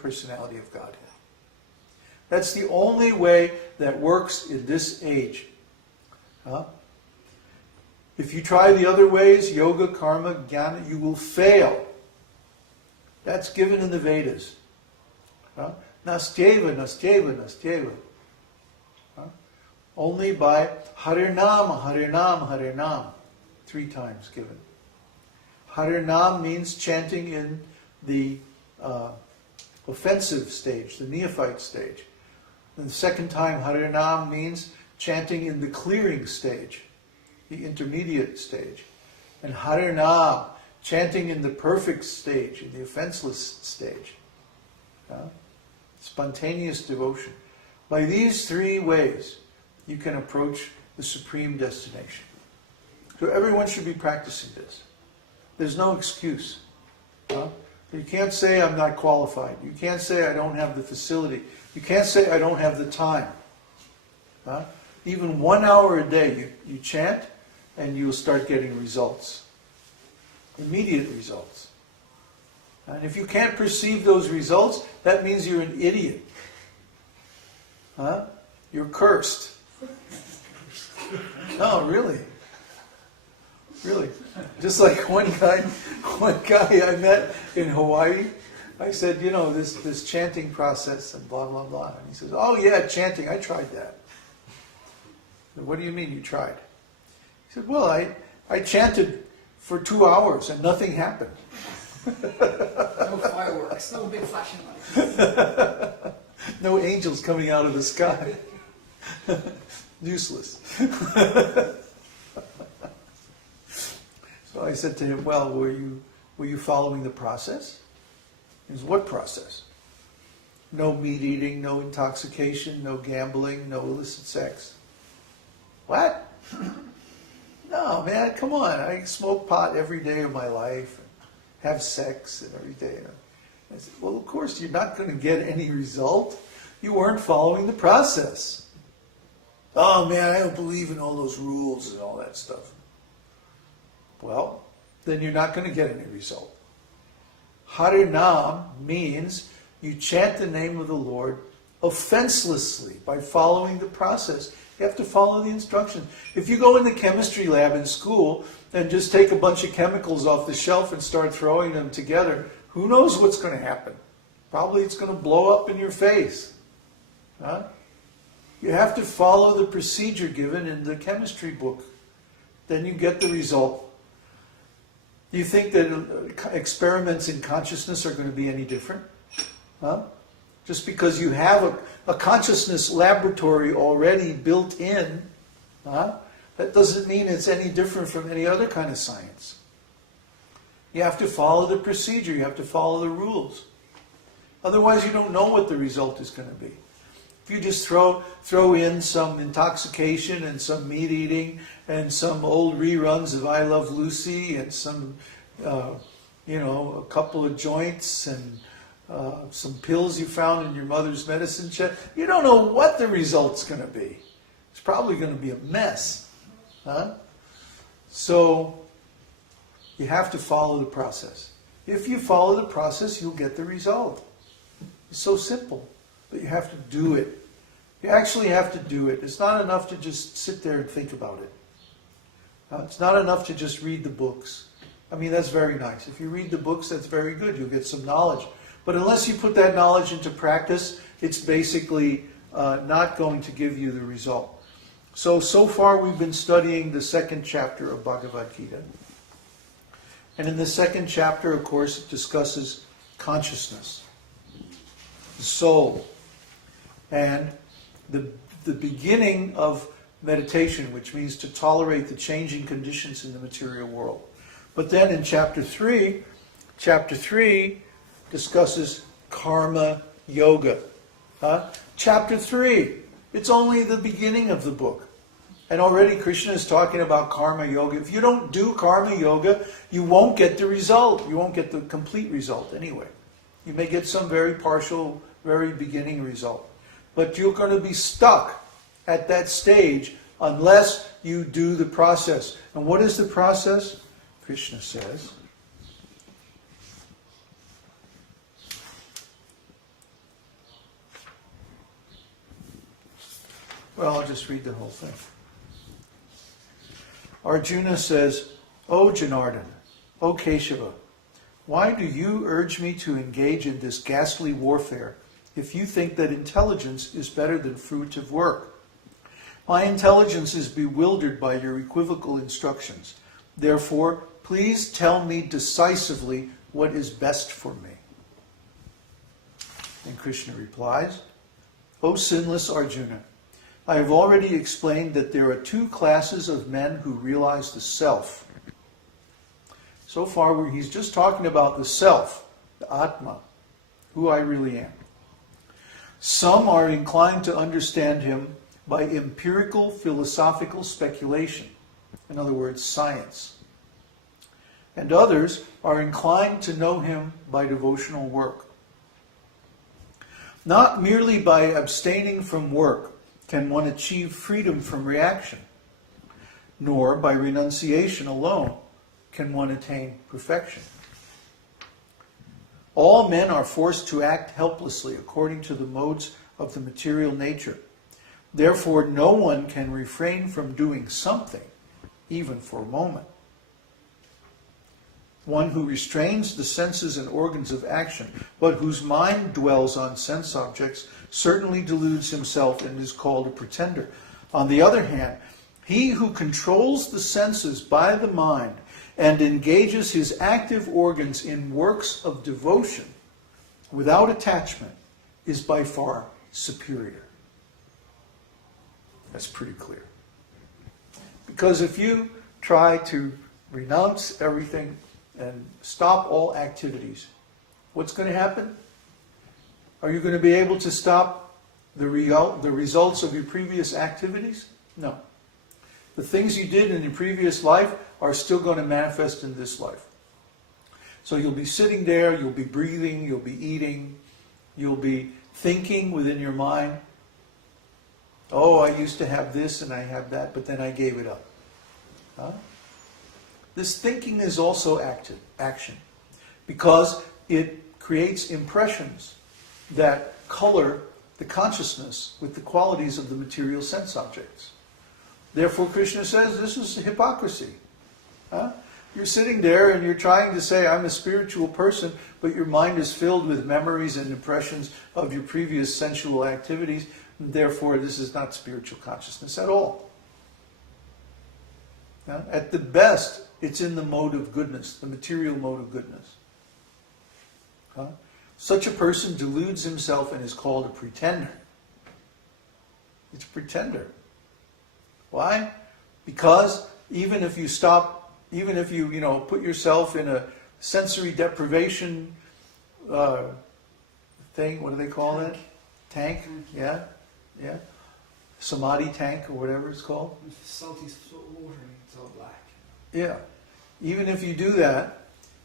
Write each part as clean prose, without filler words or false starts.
Personality of Godhead. That's the only way that works in this age. If you try the other ways, yoga, karma, jnana, you will fail. That's given in the Vedas. Nastyeva, nastyeva, nastyeva. Only by Harinam, Harinam, Harinam. 3 times given. Harinam means chanting in the offensive stage, the neophyte stage. And the second time, Harinam means chanting in the clearing stage, the intermediate stage. And Harinam, chanting in the perfect stage, in the offenseless stage. Spontaneous devotion. By these 3 ways, you can approach the supreme destination. So everyone should be practicing this. There's no excuse. You can't say I'm not qualified. You can't say I don't have the facility. You can't say I don't have the time. Even 1 hour a day, you chant, and you'll start getting results. Immediate results. And if you can't perceive those results, that means you're an idiot. You're cursed. No, really. Really. Just like one guy I met in Hawaii, I said, this chanting process and blah, blah, blah. And he says, oh yeah, chanting, I tried that. I said, what do you mean you tried? He said, well, I chanted for 2 hours and nothing happened. No fireworks, no big flashing lights. No angels coming out of the sky. Useless. So I said to him, well, were you following the process? He said, what process? No meat eating, no intoxication, no gambling, no illicit sex. What? No, man, come on. I smoke pot every day of my life, and have sex and every day. I said, well, of course, you're not going to get any result. You weren't following the process. Oh, man, I don't believe in all those rules and all that stuff. Well, then you're not going to get any result. Harinam means you chant the name of the Lord offenselessly by following the process. You have to follow the instructions. If you go in the chemistry lab in school and just take a bunch of chemicals off the shelf and start throwing them together, who knows what's going to happen? Probably it's going to blow up in your face. You have to follow the procedure given in the chemistry book. Then you get the result. Do you think that experiments in consciousness are going to be any different? Just because you have a consciousness laboratory already built in, that doesn't mean it's any different from any other kind of science. You have to follow the procedure. You have to follow the rules. Otherwise, you don't know what the result is going to be. If you just throw in some intoxication and some meat eating and some old reruns of I Love Lucy and some, a couple of joints and some pills you found in your mother's medicine chest, you don't know what the result's going to be. It's probably going to be a mess. So you have to follow the process. If you follow the process, you'll get the result. It's so simple, but you have to do it. You actually have to do it. It's not enough to just sit there and think about it. It's not enough to just read the books. I mean, that's very nice. If you read the books, that's very good. You'll get some knowledge. But unless you put that knowledge into practice, it's basically not going to give you the result. So far we've been studying the 2nd chapter of Bhagavad-gītā. And in the 2nd chapter, of course, it discusses consciousness, the soul, and the beginning of meditation, which means to tolerate the changing conditions in the material world. But then in chapter 3 discusses karma yoga. Chapter 3, it's only the beginning of the book. And already Kṛṣṇa is talking about karma yoga. If you don't do karma yoga, you won't get the result. You won't get the complete result anyway. You may get some very partial, very beginning result. But you're going to be stuck at that stage unless you do the process. And what is the process? Kṛṣṇa says, Well, I'll just read the whole thing. Arjuna says, O Janardana, O Keshava, why do you urge me to engage in this ghastly warfare if you think that intelligence is better than fruitive work? My intelligence is bewildered by your equivocal instructions. Therefore, please tell me decisively what is best for me. And Kṛṣṇa replies, O sinless Arjuna, I have already explained that there are two classes of men who realize the self. So far, he's just talking about the self, the Atma, who I really am. Some are inclined to understand him by empirical philosophical speculation, in other words, science. And others are inclined to know him by devotional work. Not merely by abstaining from work can one achieve freedom from reaction, nor by renunciation alone can one attain perfection. All men are forced to act helplessly according to the modes of the material nature. Therefore, no one can refrain from doing something, even for a moment. One who restrains the senses and organs of action, but whose mind dwells on sense objects, certainly deludes himself and is called a pretender. On the other hand, he who controls the senses by the mind and engages his active organs in works of devotion without attachment is by far superior. That's pretty clear. Because if you try to renounce everything and stop all activities, what's going to happen? Are you going to be able to stop the results of your previous activities? No. The things you did in your previous life are still going to manifest in this life. So you'll be sitting there, you'll be breathing, you'll be eating, you'll be thinking within your mind, oh, I used to have this and I have that, but then I gave it up. Huh? This thinking is also action, because it creates impressions that color the consciousness with the qualities of the material sense objects. Therefore, Kṛṣṇa says this is hypocrisy. Huh? You're sitting there and you're trying to say, I'm a spiritual person, but your mind is filled with memories and impressions of your previous sensual activities, and therefore this is not spiritual consciousness at all. Huh? At the best, it's in the mode of goodness, the material mode of goodness. Huh? Such a person deludes himself and is called a pretender. It's a pretender. Why? Because even if you put yourself in a sensory deprivation thing, what do they call it? Tank? Yeah? Yeah? Samadhi tank or whatever it's called. Salty water, it's all black. Yeah. Even if you do that,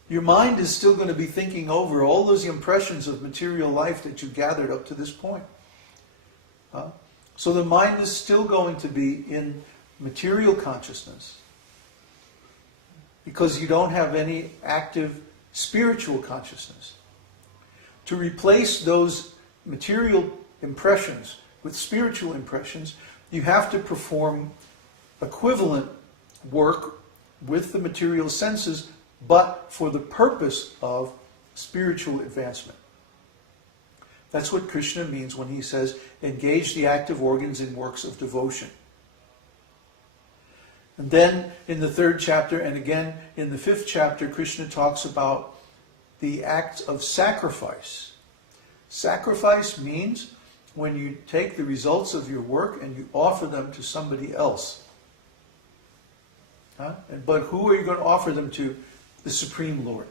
your mind is still going to be thinking over all those impressions of material life that you gathered up to this point. So the mind is still going to be in material consciousness because you don't have any active spiritual consciousness. To replace those material impressions with spiritual impressions, you have to perform equivalent work with the material senses, but for the purpose of spiritual advancement. That's what Kṛṣṇa means when he says, engage the active organs in works of devotion. And then in the 3rd chapter, and again in the 5th chapter, Kṛṣṇa talks about the act of sacrifice. Sacrifice means when you take the results of your work and you offer them to somebody else. But who are you going to offer them to? The Supreme Lord.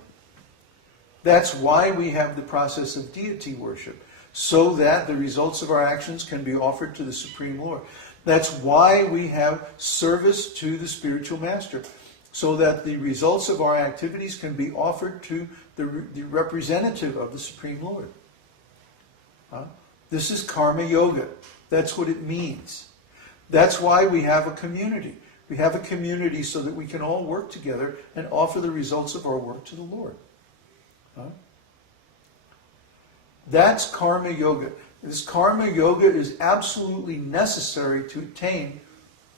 That's why we have the process of deity worship, so that the results of our actions can be offered to the Supreme Lord. That's why we have service to the spiritual master, so that the results of our activities can be offered to the representative of the Supreme Lord. This is karma yoga. That's what it means. That's why we have a community. We have a community so that we can all work together and offer the results of our work to the Lord. That's karma yoga. This karma yoga is absolutely necessary to attain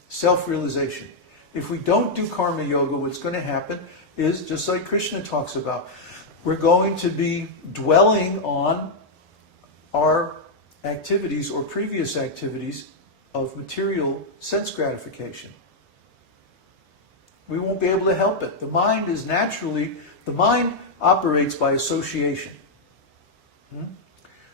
self-realization. If we don't do karma yoga, what's going to happen is, just like Kṛṣṇa talks about, we're going to be dwelling on our activities or previous activities of material sense gratification. We won't be able to help it. The mind operates by association.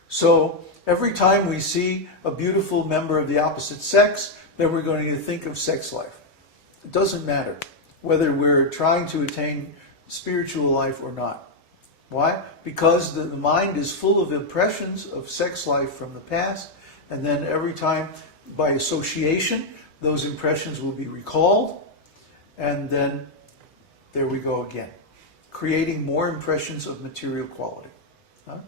So every time we see a beautiful member of the opposite sex, then we're going to think of sex life. It doesn't matter whether we're trying to attain spiritual life or not. Why? Because the mind is full of impressions of sex life from the past, and then every time, by association, those impressions will be recalled, and then there we go again, creating more impressions of material quality. Huh?